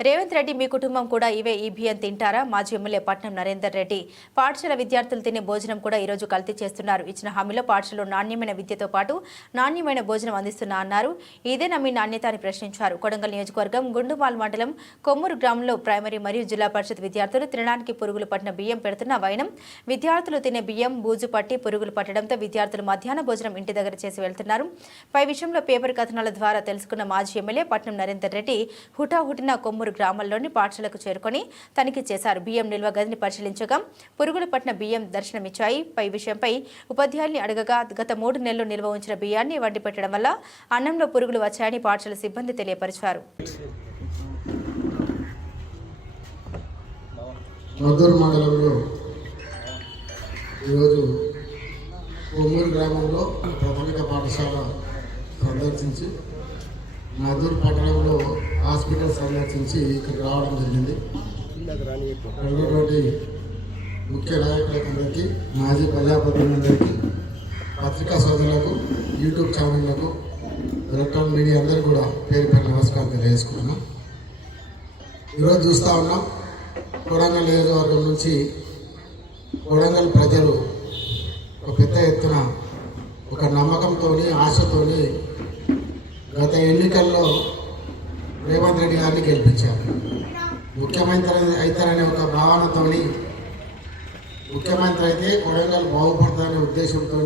రేవంత్ రెడ్డి మీ కుటుంబం కూడా ఇవే ఈ బియ్యం తింటారా? మాజీ ఎమ్మెల్యే పట్నం నరేందర్ రెడ్డి పాఠశాల విద్యార్థులు తినే భోజనం కూడా ఈరోజు కల్తీ చేస్తున్నారు. ఇచ్చిన హామీలో పాఠశాలలో నాణ్యమైన విద్యతో పాటు నాణ్యమైన భోజనం అందిస్తున్నా అన్నారు. ఇదేనా మీ నాణ్యత అని ప్రశ్నించారు. కొడంగల్ నియోజకవర్గం గుండుమాల్ మండలం కొమ్మూరు గ్రామంలో ప్రైమరీ మరియు జిల్లా పరిషత్ విద్యార్థులు తినడానికి పురుగులు పట్టిన బియ్యం పెడుతున్న వైనం విద్యార్థులు తినే బియ్యం బూజు పట్టి పురుగులు పట్టడంతో విద్యార్థులు మధ్యాహ్న భోజనం ఇంటి దగ్గర చేసి వెళ్తున్నారు. పై విషయంలో పేపర్ కథనాల ద్వారా తెలుసుకున్న మాజీ ఎమ్మెల్యే పట్నం నరేందర్ రెడ్డి హుటాహుటిన కొమ్మూరు గ్రామంలోని పాఠశాలకు చేరుకొని తనిఖీ చేశారు. బియ్యం నిల్వ గదిని పరిశీలించగా పురుగులు పట్టిన బియ్యం దర్శనమిచ్చాయి. పై విషయంపై ఉపాధ్యాయుల్ని అడగగా గత మూడు నెలలు నిల్వ ఉంచిన బియ్యాన్ని వండి పెట్టడం వల్ల అన్నంలో పురుగులు వచ్చాయని పాఠశాల సిబ్బంది తెలియపరిచారు. మండలంలో ఈరోజు కొమ్మూరు గ్రామంలో ప్రాథమిక పాఠశాల సందర్శించి మధుర్ పట్టణంలో హాస్పిటల్ సందర్శించి ఇక్కడికి రావడం జరిగింది. ఉన్నటువంటి ముఖ్య నాయకులందరికీ మాజీ ప్రజాప్రతినిధులందరికీ పత్రికా సోదరులకు యూట్యూబ్ ఛానళ్ళకు ఎలక్ట్రానిక్ మీడియా అందరూ కూడా పేరు పేరు నమస్కారం తెలియజేసుకున్నాం ఈరోజు చూస్తూ ఉన్నాం కొడంగల్ నియోజకవర్గం నుంచి కొడంగల్ ప్రజలు ఒక పెద్ద ఎత్తున ఒక నమ్మకంతో ఆశతోని గత ఎన్నికల్లో రేవంత్ రెడ్డి గారిని గెలిపించారు. ముఖ్యమంత్రి అవుతారనే ఒక భావనతోని ముఖ్యమంత్రి అయితే వరంగల్ బాగుపడతారనే ఉద్దేశంతో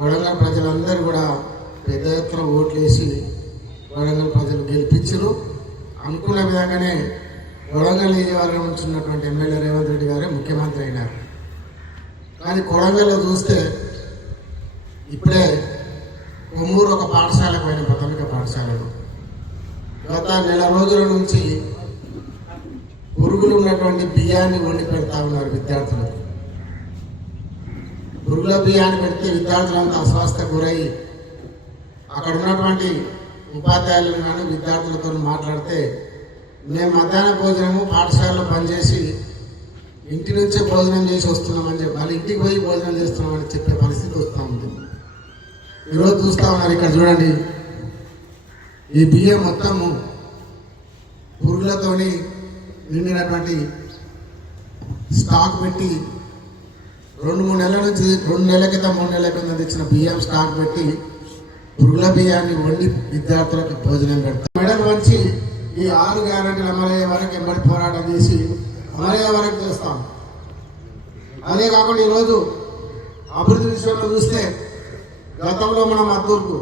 వరంగల్ ప్రజలందరూ కూడా పెద్ద ఎత్తున ఓట్లేసి వరంగల్ ప్రజలు గెలిపించరు. అనుకున్న విధంగానే వరంగల్ నియోజకవర్గం నుంచి ఉన్నటువంటి ఎమ్మెల్యే రేవంత్ రెడ్డి గారే ముఖ్యమంత్రి అయినారు. కానీ కొడంగల్లో చూస్తే ఇప్పుడే కొమ్మూరు ఒక పాఠశాలకు పోయిన ప్రాథమిక పాఠశాలకు. గత నెల రోజుల నుంచి పురుగులు ఉన్నటువంటి బియ్యాన్ని వండి పెడతా ఉన్నారు విద్యార్థులకు పురుగుల బియ్యాన్ని పెడితే విద్యార్థులంతా అస్వస్థ గురై అక్కడ ఉన్నటువంటి ఉపాధ్యాయులను కానీ విద్యార్థులతో మాట్లాడితే మేము మధ్యాహ్న భోజనము పాఠశాలలో పనిచేసి ఇంటి నుంచే భోజనం చేసి వస్తున్నామని చెప్పి వాళ్ళ ఇంటికి పోయి భోజనం చేస్తున్నామని చెప్పే పరిస్థితి వస్తూ ఉంటుంది ఈరోజు చూస్తా ఉన్నారు ఇక్కడ చూడండి. ఈ బియ్యం మొత్తము పురుగులతోని నిండినటువంటి స్టాక్ పెట్టి రెండు మూడు నెలల నుంచి రెండు నెలల క్రితం మూడు నెలల క్రితం తెచ్చిన బియ్యం స్టాక్ పెట్టి పురుగుల బియ్యాన్ని వండి విద్యార్థులకు భోజనం పెడతాం మెడల్ వంచి ఈ ఆరు గ్యారెంటీలు అమలయ్యే వరకు ఎంబడి పోరాటం చేసి అమలయ్యే వరకు చేస్తాం. అదే కాకుండా ఈరోజు అభివృద్ధి విషయంలో చూస్తే గతంలో మనం మద్దూరుకు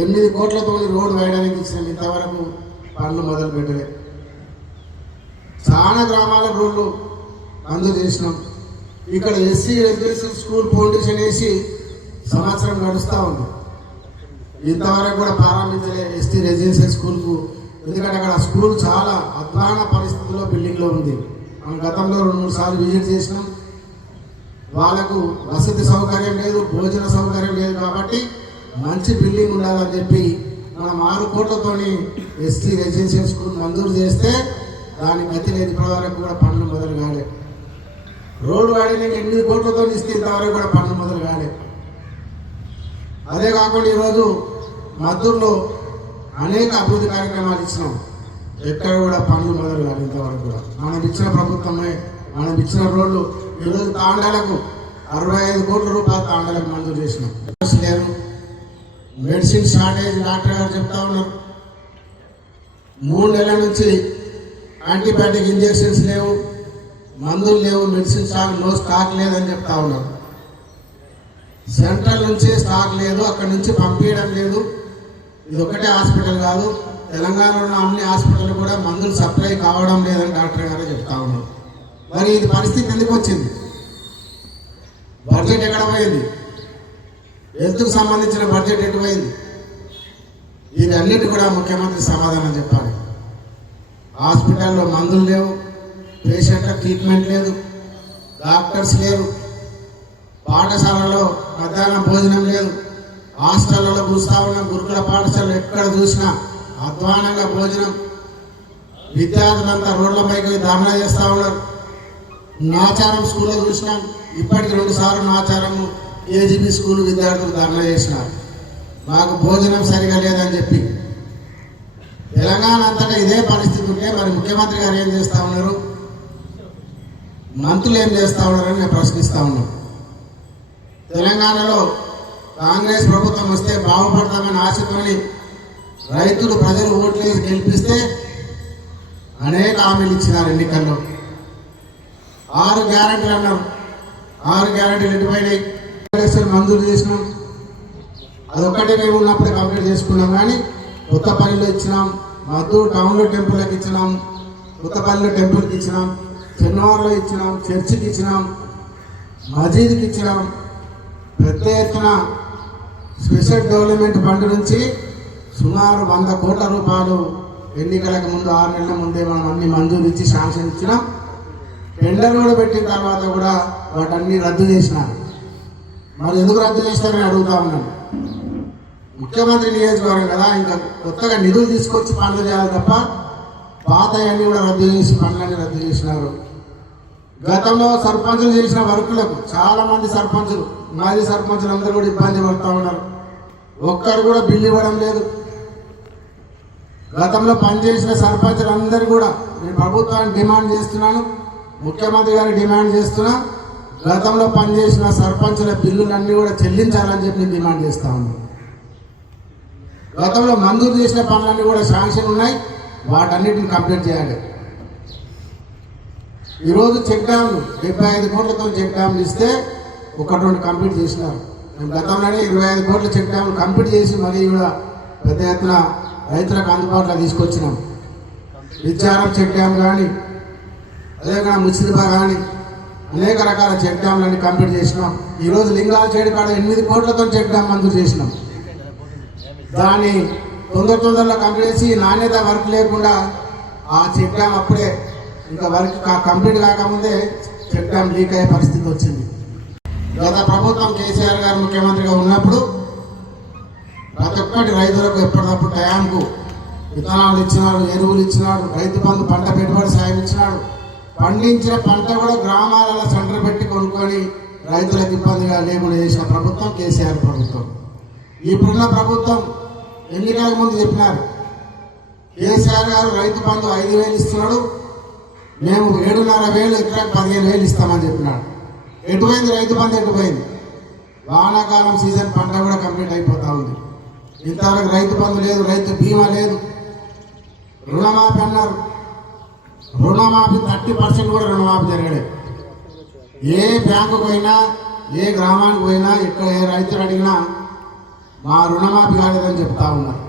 ఎనిమిది కోట్లతో రోడ్డు వేయడానికి ఇచ్చిన ఇంతవరకు పనులు మొదలు పెట్టలే. చాలా గ్రామాల రోడ్లు అందజేసినాం ఇక్కడ ఎస్సీ రెసిడెన్షియల్ స్కూల్ ఫౌండేషన్ వేసి సంవత్సరం గడుస్తూ ఉంది. ఇంతవరకు కూడా ప్రారంభించలే ఎస్టీ రెసిడెన్షియల్ స్కూల్కు. ఎందుకంటే అక్కడ స్కూల్ చాలా అధ్వాన పరిస్థితుల్లో బిల్డింగ్లో ఉంది. మనం గతంలో రెండు మూడు సార్లు విజిట్ చేసినాం. వాళ్ళకు వసతి సౌకర్యం లేదు భోజన సౌకర్యం లేదు కాబట్టి మంచి బిల్డింగ్ ఉండాలని చెప్పి మనం ఆరు కోట్లతోని ఎస్టీ రెసిడెన్షియల్ స్కూల్ మంజూరు చేస్తే దాని గతి లేదు ఇప్పటివరకు కూడా పనులు మొదలు కాలే. రోడ్డు వాడిన ఎనిమిది కోట్లతో ఇస్తే ఇంతవరకు కూడా పనులు మొదలు కాలే. అదే కాకుండా ఈరోజు మద్దూరులో అనేక అభివృద్ధి కార్యక్రమాలు ఇచ్చినాం. ఎక్కడ కూడా పనులు మొదలు కాదు ఇంతవరకు కూడా. మనం ఇచ్చిన ప్రభుత్వమే మనం ఇచ్చిన రోడ్లు ఈరోజు తాండాలకు అరవై ఐదు కోట్ల రూపాయలు తాండాలకు మంజూరు చేసినాం. లేవు మెడిసిన్ షార్టేజ్ డాక్టర్ గారు చెప్తా ఉన్నారు. మూడు నెలల నుంచి యాంటీబయాటిక్ ఇంజెక్షన్స్ లేవు మందులు లేవు మెడిసిన్ స్టాక్ నో స్టాక్ లేదని చెప్తా ఉన్నారు. సెంట్రల్ నుంచి స్టాక్ లేదు అక్కడి నుంచి పంపించడం లేదు. ఇది ఒకటే హాస్పిటల్ కాదు తెలంగాణలో అన్ని హాస్పిటల్ కూడా మందులు సప్లై కావడం లేదని డాక్టర్ గారు చెప్తా ఉన్నారు. మరి ఇది పరిస్థితి ఎందుకు వచ్చింది? బడ్జెట్ ఎక్కడ పోయింది? హెల్త్కు సంబంధించిన బడ్జెట్ ఎటు పోయింది? వీటన్నిటి కూడా ముఖ్యమంత్రి సమాధానం చెప్పాలి. హాస్పిటల్లో మందులు లేవు పేషెంట్ల ట్రీట్మెంట్ లేదు డాక్టర్స్ లేరు పాఠశాలలో మధ్యాహ్నం భోజనం లేదు హాస్టళ్ళలో చూస్తా ఉన్న గురుకుల పాఠశాలలో ఎక్కడ చూసినా అధ్వానంగా భోజనం. విద్యార్థులంతా రోడ్లపైకి పోయి చేస్తూ ఉన్నారు. నాచారం స్కూల్లో చూసినాం ఇప్పటికి రెండు సార్లు నాచారం ఏజీబీ స్కూల్ విద్యార్థులు ధర్నా చేసినారు మాకు భోజనం సరిగా లేదని చెప్పి. తెలంగాణ అంతటా ఇదే పరిస్థితి ఉంటే మరి ముఖ్యమంత్రి గారు ఏం చేస్తా ఉన్నారు? మంత్రులు ఏం చేస్తూ ఉన్నారని నేను ప్రశ్నిస్తా ఉన్నాను తెలంగాణలో కాంగ్రెస్ ప్రభుత్వం వస్తే బాగుపడతామని ఆశతోని రైతులు ప్రజలు ఓట్లేసి గెలిపిస్తే అనేక హామీలు ఇచ్చినారు ఎన్నికల్లో. ఆరు గ్యారెంటీలు అన్నాం. ఆరు గ్యారెంటీలు ఎండిపోయినాయి మంజూరు చేసినాం. అదొక్కటే మేము ఉన్నప్పుడు కంప్లీట్ చేసుకున్నాం కానీ కొత్తపల్లిలో ఇచ్చినాం. మధు టౌన్లో టెంపుల్కి ఇచ్చినాం. కొత్తపల్లిలో టెంపుల్కి ఇచ్చినాం. చెన్నవారులో ఇచ్చినాం. చర్చికి ఇచ్చినాం. మసీద్కి ఇచ్చినాం. పెద్ద ఎత్తున స్పెషల్ డెవలప్మెంట్ ఫండ్ నుంచి సుమారు వంద కోట్ల రూపాయలు ఎన్నికలకు ముందు ఆరు నెలల ముందే మనం అన్ని మంజూరు ఇచ్చి శాంక్షన్ ఇచ్చినాం. టెండర్ కూడా పెట్టిన తర్వాత కూడా వాటన్ని రద్దు చేసినారు. మరి ఎందుకు రద్దు చేస్తారని అడుగుతా ఉన్నాను. ముఖ్యమంత్రి నియోజకవర్గం కదా ఇంకా కొత్తగా నిధులు తీసుకొచ్చి పనులు చేయాలి తప్ప పాత అన్నీ కూడా రద్దు చేసి పనులన్నీ రద్దు చేసినారు. గతంలో సర్పంచులు చేసిన వర్కులకు చాలా మంది సర్పంచులు మాజీ సర్పంచులు అందరూ కూడా ఇబ్బంది పడుతూ ఉన్నారు. ఒక్కరు కూడా బిల్లు ఇవ్వడం లేదు. గతంలో పనిచేసిన సర్పంచులు అందరూ కూడా నేను ప్రభుత్వాన్ని డిమాండ్ చేస్తున్నాను. ముఖ్యమంత్రి గారి డిమాండ్ చేస్తున్నా గతంలో పనిచేసిన సర్పంచుల బిల్లులన్నీ కూడా చెల్లించాలని చెప్పి నేను డిమాండ్ చేస్తా ఉన్నాను గతంలో మంజూరు చేసిన పనులన్నీ కూడా శాంక్షన్ ఉన్నాయి వాటన్నిటిని కంప్లీట్ చేయాలి. ఈరోజు చెక్ డ్యామ్లు డెబ్బై ఐదు కోట్లతో చెక్ డ్యామ్లు ఇస్తే ఒకటి రెండు కంప్లీట్ చేసినారు. మేము గతంలోనే ఇరవై ఐదు కోట్ల చెక్ డ్యామ్లు కంప్లీట్ చేసి మరీ కూడా పెద్ద ఎత్తున రైతులకు అందుబాటులో తీసుకొచ్చినాం. విచారం చెక్ డ్యామ్ కానీ అదేవిధంగా ముసిరిబా కానీ అనేక రకాల చెక్ డ్యామ్లన్నీ కంప్లీట్ చేసినాం. ఈరోజు లింగాల చేడు కాడ ఎనిమిది కోట్లతో చెక్ డ్యామ్ మంజూరు చేసినాం. దాన్ని తొందర తొందరలో కంప్లీట్ చేసి నాణ్యత వర్క్ లేకుండా ఆ చెక్ డ్యామ్ అప్పుడే ఇంకా వర్క్ కంప్లీట్ కాకముందే చెక్ డ్యామ్ లీక్ అయ్యే పరిస్థితి వచ్చింది. గత ప్రభుత్వం కేసీఆర్ గారు ముఖ్యమంత్రిగా ఉన్నప్పుడు ప్రతి ఒక్కటి రైతులకు ఎప్పటికప్పుడు టయాంకు విత్తనాలు ఇచ్చినాడు ఎరువులు ఇచ్చినాడు రైతు బంధు పంట పెట్టుబడి సాయం ఇచ్చినాడు. పండించిన పంట కూడా గ్రామాలలో సెంటర్ పెట్టి కొనుక్కొని రైతులకు ఇబ్బందిగా లేకుండా చేసిన ప్రభుత్వం కేసీఆర్ ప్రభుత్వం. ఇప్పుడున్న ప్రభుత్వం ఎన్నికల ముందు చెప్పినారు. కేసీఆర్ గారు రైతు బంధు ఐదు వేలు ఇస్తున్నాడు. మేము ఏడున్నర వేలు ఎకరాకు పదిహేను వేలు ఇస్తామని చెప్పినాడు ఎటుపోయింది రైతు బంధు? ఎటుపోయింది? వానాకాలం సీజన్ పంట కూడా కంప్లీట్ అయిపోతూ ఉంది. ఇంతవరకు రైతు బంధు లేదు రైతు బీమా లేదు. రుణమాఫీ అన్నారు. రుణమాఫీ థర్టీ పర్సెంట్ కూడా రుణమాఫీ జరగలేదు. ఏ బ్యాంకుకు పోయినా ఏ గ్రామానికి పోయినా ఇక్కడ ఏ రైతులు అడిగినా మా రుణమాఫీ కాలేదని చెప్తా ఉన్నారు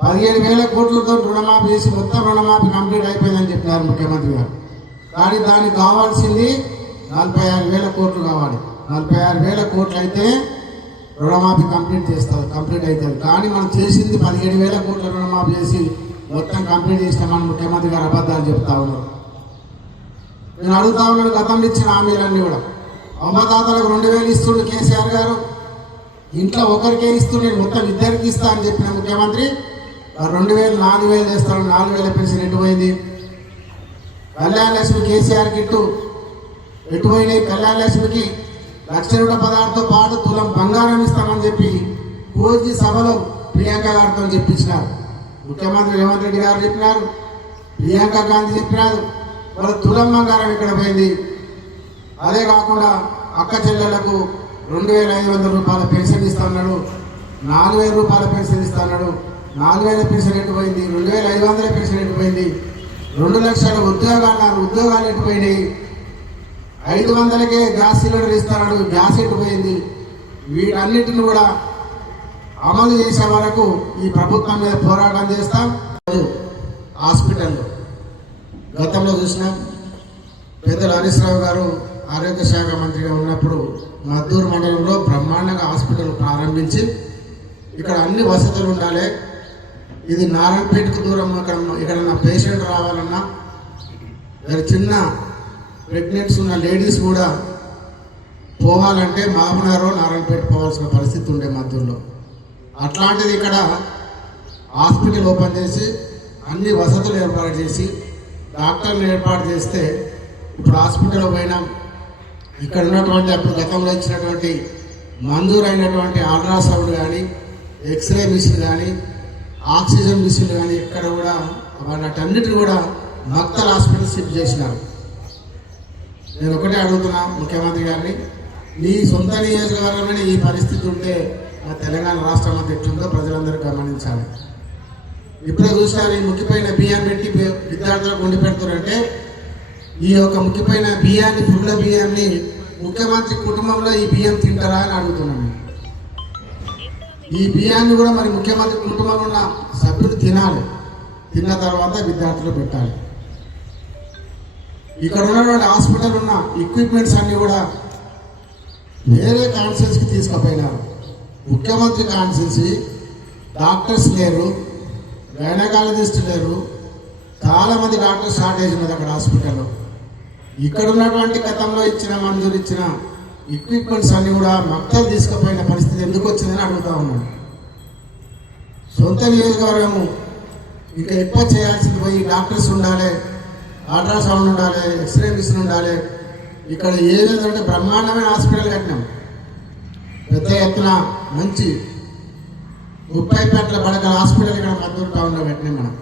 పదిహేను వేల కోట్లతో రుణమాఫీ చేసి మొత్తం రుణమాఫీ కంప్లీట్ అయిపోయిందని చెప్పినారు ముఖ్యమంత్రి గారు. కానీ దానికి కావాల్సింది నలభై ఆరు వేల కోట్లు కావాలి. నలభై ఆరు వేల కోట్లు అయితే రుణమాఫీ కంప్లీట్ చేస్తారు కంప్లీట్ అవుతుంది. కానీ మనం చేసింది పదిహేడు వేల కోట్ల రుణమాఫీ చేసి మొత్తం కంప్లీట్ చేసినామని ముఖ్యమంత్రి గారు అబద్ధాలు చెప్తా ఉన్నారు. నేను అడుగుతా ఉన్నాను గతంలో ఇచ్చిన హామీలన్నీ కూడా. అమ్మదాతలకు రెండు వేలు ఇస్తుండే కేసీఆర్ గారు. ఇంట్లో ఒకరికే ఇస్తూ నేను మొత్తం ఇద్దరికి ఇస్తా అని చెప్పిన ముఖ్యమంత్రి ఆ రెండు వేలు నాలుగు వేలు చేస్తాను నాలుగు వేల పెన్షన్ ఎటు పోయింది? కళ్యాణ లక్ష్మి కేసీఆర్ కిట్టు ఎటు పోయినాయి? కళ్యాణ లక్ష్మికి లక్ష రూపాయల పదార్థంతో పాటు తులం బంగారం ఇస్తామని చెప్పి కోజీ సభలో ప్రియాంక గారితో చెప్పించినారు ముఖ్యమంత్రి రేవంత్ రెడ్డి గారు చెప్పినారు ప్రియాంక గాంధీ చెప్పినారు వాళ్ళ తులమ్మ గారం ఇక్కడ పోయింది. అదే కాకుండా అక్క చెల్లెళ్ళకు రెండు వేల ఐదు వందల రూపాయల పెన్షన్ ఇస్తున్నాడు నాలుగు వేల రూపాయల పెన్షన్ ఇస్తున్నాడు నాలుగు వేల పెన్షన్ ఎట్టుపోయింది రెండు వేల ఐదు వందల పెన్షన్ ఎట్టుపోయింది రెండు లక్షల ఉద్యోగాలు ఉద్యోగాలు ఎట్టుపోయినాయి ఐదు వందలకే గ్యాస్ సిలిండర్ ఇస్తున్నాడు గ్యాస్ ఎట్టుపోయింది వీటన్నిటిని కూడా అమలు చేసే వరకు ఈ ప్రభుత్వం మీద పోరాటం చేస్తాం. హాస్పిటల్లో గతంలో చూసినాం. పెద్దలు హరీష్ రావు గారు ఆరోగ్య శాఖ మంత్రిగా ఉన్నప్పుడు మద్దూరు మండలంలో బ్రహ్మాండంగా హాస్పిటల్ ప్రారంభించి ఇక్కడ అన్ని వసతులు ఉండాలి. ఇది నారాయణపేటకు దూరం ఇక్కడ ఇక్కడ పేషెంట్ రావాలన్నా చిన్న ప్రెగ్నెంట్స్ ఉన్న లేడీస్ కూడా పోవాలంటే మామనారో నారాయణపేట పోవాల్సిన పరిస్థితి ఉండే మద్దూరులో. అట్లాంటిది ఇక్కడ హాస్పిటల్ ఓపెన్ చేసి అన్ని వసతులు ఏర్పాటు చేసి డాక్టర్లు ఏర్పాటు చేస్తే ఇప్పుడు హాస్పిటల్ పోయినాం. ఇక్కడ ఉన్నటువంటి అప్పుడు గతంలో ఇచ్చినటువంటి మంజూరైనటువంటి అల్ట్రాసౌండ్ కానీ ఎక్స్రే మిషన్ కానీ ఆక్సిజన్ మిషన్ కానీ ఇక్కడ కూడా వాటన్నిటిని కూడా మక్తల్ హాస్పిటల్ షిఫ్ట్ చేసినారు. నేను ఒకటే అడుగుతున్నా ముఖ్యమంత్రి గారిని నీ సొంత నియోజకవర్గంలోనే ఈ పరిస్థితి ఉంటే మా తెలంగాణ రాష్ట్రం అంతా ప్రజలందరూ గమనించాలి. ఇప్పుడు చూసినారు ఈ ముఖ్యమైన బియ్యం పెట్టి విద్యార్థులకు వండి పెడుతున్నారంటే ఈ యొక్క ముఖ్యమైన బియ్యాన్ని పుల్ల బియ్యాన్ని ముఖ్యమంత్రి కుటుంబంలో ఈ బియ్యం తింటారా అని అడుగుతున్నాను ఈ బియ్యాన్ని కూడా మరి ముఖ్యమంత్రి కుటుంబంలో ఉన్న సభ్యులు తినాలి. తిన్న తర్వాత విద్యార్థులు పెట్టాలి. ఇక్కడ ఉన్నటువంటి హాస్పిటల్ ఉన్న ఎక్విప్మెంట్స్ అన్నీ కూడా వేరే కాన్సెన్స్కి తీసుకుపోయినారు. ముఖ్యమంత్రి కాన్సెన్సీ డాక్టర్స్ లేరు గైనకాలజిస్ట్ లేరు చాలామంది డాక్టర్స్ షార్టేజ్ ఉన్నది అక్కడ హాస్పిటల్లో. ఇక్కడ ఉన్నటువంటి గతంలో ఇచ్చిన మంజూరు ఇచ్చిన ఎక్విప్మెంట్స్ అన్ని కూడా మక్తలు తీసుకుపోయిన పరిస్థితి ఎందుకు వచ్చిందని అడుగుతా ఉన్నాను. సొంత నియోజకవర్గము ఇంకా ఎక్కువ చేయాల్సింది పోయి డాక్టర్స్ ఉండాలి అల్ట్రాసౌండ్ ఉండాలి ఎక్స్రే మిషన్ ఉండాలి. ఇక్కడ ఏ విధంగా బ్రహ్మాండమైన హాస్పిటల్ కట్టినాం. పెద్ద ఎత్తున మంచి ముప్పై పట్ల పడగల హాస్పిటల్ ఇక్కడ మద్దతు టౌన్లో పెట్టినాం మనం